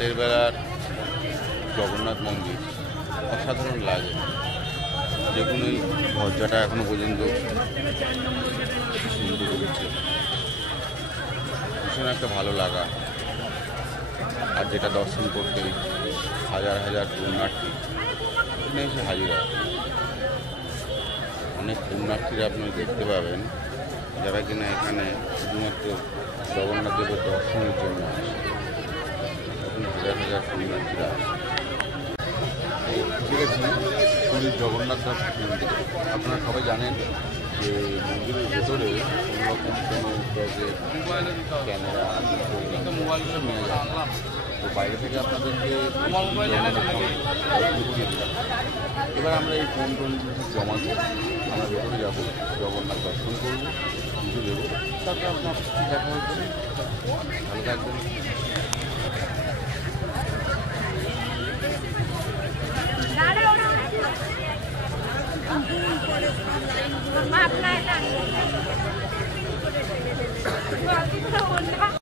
রাতের বেলার জগন্নাথ মন্দির অসাধারণ লাগে। দেখুন এই দরজাটা এখনো পর্যন্ত সুন্দর রয়েছে, ভীষণ একটা ভালো লাগা। আর যেটা দর্শন করতে হাজার হাজার পুণ্যার্থী এখানে এসে হাজির হয়। অনেক পুণ্যার্থীরা আপনি দেখতে পাবেন যারা কিনা এখানে শুধুমাত্র জগন্নাথ দেবের দর্শনের জন্য আসে। এখন হাজার হাজার পুণ্যার্থীরা আসে। ঠিক আছে, পুরীর জগন্নাথ মন্দির আপনারা সবাই জানেন যে মন্দিরের ভেতরে কোনোরকম কোনো গ্যাজেট, ক্যামেরা, মোবাইল সব নিয়ে যায়। তো বাইরে থেকে আপনাদেরকে এবার আমরা এই ফোন জমা দিয়ে আমরা ভেতরে যাবো, জগন্নাথ দর্শন করবো, পুজো দেবো, তারপরে আপনার দেখা হচ্ছে। ভালো থাকবেন।